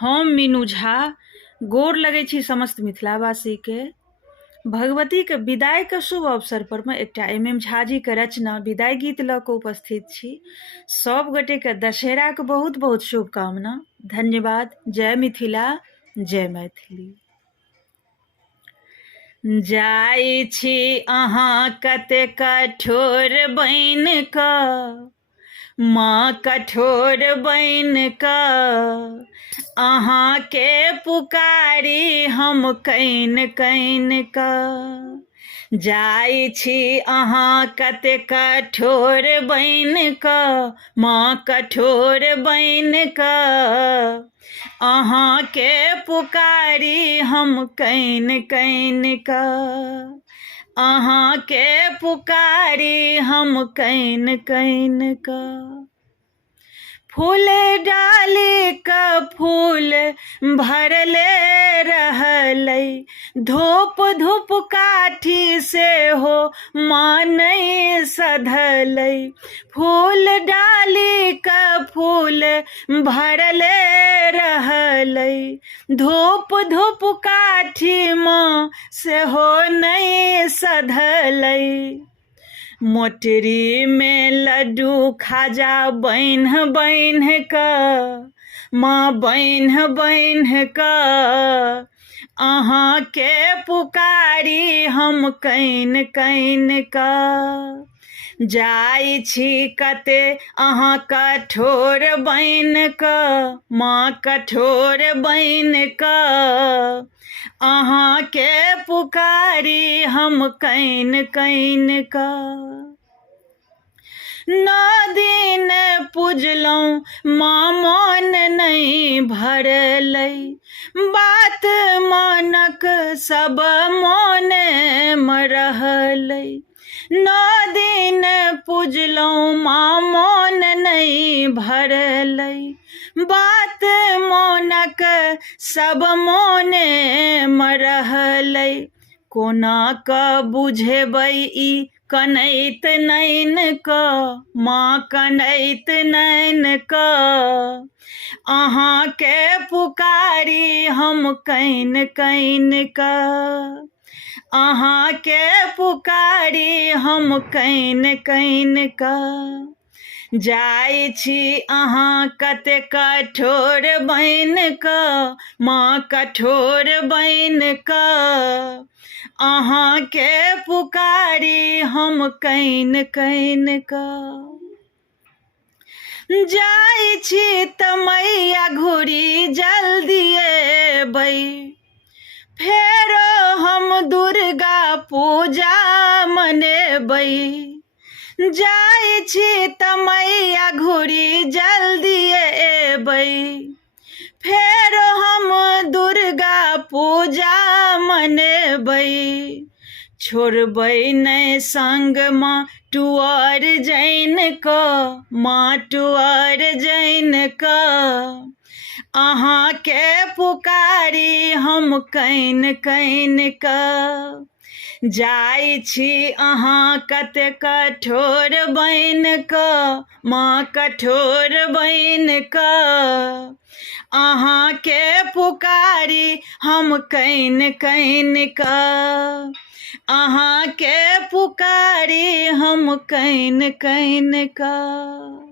हम मीनू झा गोर लगै छी समस्त मिथिलावासी के। भगवती के विदाई के शुभ अवसर पर में एकटा MM झा जी के रचना विदाई गीत ल के उपस्थित छी। सब गोटे के दशहरा के बहुत बहुत शुभकामना। धन्यवाद। जय मिथिला, जय मैथिली। जाइ छी अहाँ कते कठोर बन कऽ, माँ कठोर बन कऽ अहाँ के पुकारी हम कैन कैन कऽ। जाइ छी अहाँ कते कठोर बन कऽ, माँ कठोर बन कऽ अहाँ के पुकारी हम कैन कैन कऽ। अहाँ के पुकारी हम कैन कैन कऽ। फूल डाली का फूल भरले रहलै, धूप धूप काठी से हो मानै सधलै। फूल डाली का फूल भरले रहलै, धूप धूप काठी माँ से हो नहीं सधलै। मोटरी में लड्डू खाजा बान्ह बान्ह कऽ, माँ बान्ह बान्ह कऽ अहाँ के पुकारी हम कैन कैन कऽ। जाइ छी कते अहाँ कठोर बन कऽ, माँ कठोर बन कऽ अहाँ के पुकारी हम कैन कैन कऽ। 9 दिन पूजलहुँ माँ मोन नहीं भरलै, बात मानक सब मोने में रहलै। 9 दिन पूजलहुँ माँ मोन नहीं भरलै, बात मोनक सब मोने में रहलै। कोना कऽ बुझेबै ई कनैत नैन कऽ, माँ कनैत नैन कऽ अहाँ के पुकारी हम कैन कैन कऽ। अहाँ के पुकारी हम कैन कैन कऽ। जाइ छी अहाँ कते कठोर बन कऽ, माँ कठोर बन कऽ अहाँ के पुकारी हम कैन कैन कऽ। जाइ छी त मैया घुरी जल्दी एबै, फेरो हम दुर्गा पूजा मनेबै। जाइ छी त मैया घुरी जल्दी एबै, फेरो हम दुर्गा पूजा मनेबै। छोड़बै नहीं संग माँ टुअर जैन कऽ, माँ टुअर जैन कऽ अहाँ के पुकारी हम कैन कैन कऽ। जाइ छी अहाँ कते कठोर बन कऽ, माँ कठोर बन कऽ अहाँ के पुकारी हम कैन कैन कऽ। अहाँ के पुकारी हम कैन कैन कऽ।